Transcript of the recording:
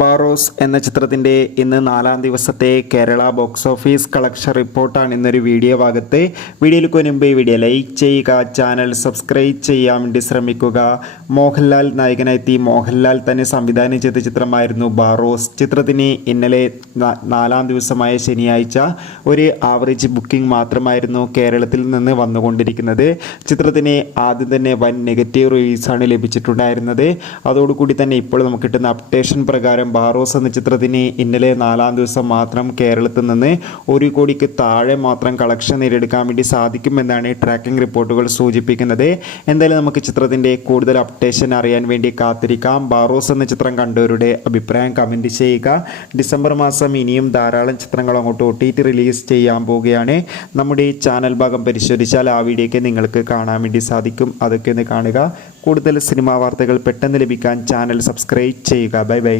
ബാറോസ് എന്ന ചിത്രത്തിൻ്റെ ഇന്ന് 4-ാം ദിവസത്തെ കേരള ബോക്സ് ഓഫീസ് കളക്ഷൻ റിപ്പോർട്ടാണ് ഇന്നൊരു വീഡിയോ ഭാഗത്ത്. വീഡിയോയിലേക്ക് മുൻപ് വീഡിയോ ലൈക്ക് ചെയ്യുക, ചാനൽ സബ്സ്ക്രൈബ് ചെയ്യാൻ വേണ്ടി ശ്രമിക്കുക. മോഹൻലാൽ നായകനെത്തി മോഹൻലാൽ തന്നെ സംവിധാനം ചെയ്ത ചിത്രമായിരുന്നു ബാറോസ്. ചിത്രത്തിന് ഇന്നലെ 4-ാം ദിവസമായ ശനിയാഴ്ച ഒരു ആവറേജ് ബുക്കിംഗ് മാത്രമായിരുന്നു കേരളത്തിൽ നിന്ന് വന്നുകൊണ്ടിരിക്കുന്നത്. ചിത്രത്തിന് ആദ്യം തന്നെ വൻ നെഗറ്റീവ് റിവ്യൂസാണ് ലഭിച്ചിട്ടുണ്ടായിരുന്നത്. അതോടുകൂടി തന്നെ ഇപ്പോൾ നമുക്ക് കിട്ടുന്ന അപ്ഡേഷൻ പ്രകാരം ബാറോസ് എന്ന ചിത്രത്തിന് ഇന്നലെ 4-ാം ദിവസം മാത്രം കേരളത്തിൽ നിന്ന് 1 കോടിക്ക് താഴെ മാത്രം കളക്ഷൻ നേടിയെടുക്കാൻ വേണ്ടി സാധിക്കുമെന്നാണ് ട്രാക്കിംഗ് റിപ്പോർട്ടുകൾ സൂചിപ്പിക്കുന്നത്. എന്തായാലും നമുക്ക് ചിത്രത്തിൻ്റെ കൂടുതൽ അപ്ഡേഷൻ അറിയാൻ വേണ്ടി കാത്തിരിക്കാം. ബാറോസ് എന്ന ചിത്രം കണ്ടവരുടെ അഭിപ്രായം കമൻറ്റ് ചെയ്യുക. ഡിസംബർ മാസം ഇനിയും ധാരാളം ചിത്രങ്ങൾ അങ്ങോട്ട് OTT റിലീസ് ചെയ്യാൻ പോവുകയാണ്. നമ്മുടെ ഈ ചാനൽ ഭാഗം പരിശോധിച്ചാൽ ആ വീഡിയോയ്ക്ക് നിങ്ങൾക്ക് കാണാൻ വേണ്ടി സാധിക്കും. അതൊക്കെ ഒന്ന് കാണുക. കൂടുതൽ സിനിമാ വാർത്തകൾ പെട്ടെന്ന് ലഭിക്കാൻ ചാനൽ സബ്സ്ക്രൈബ് ചെയ്യുക. Bye bye.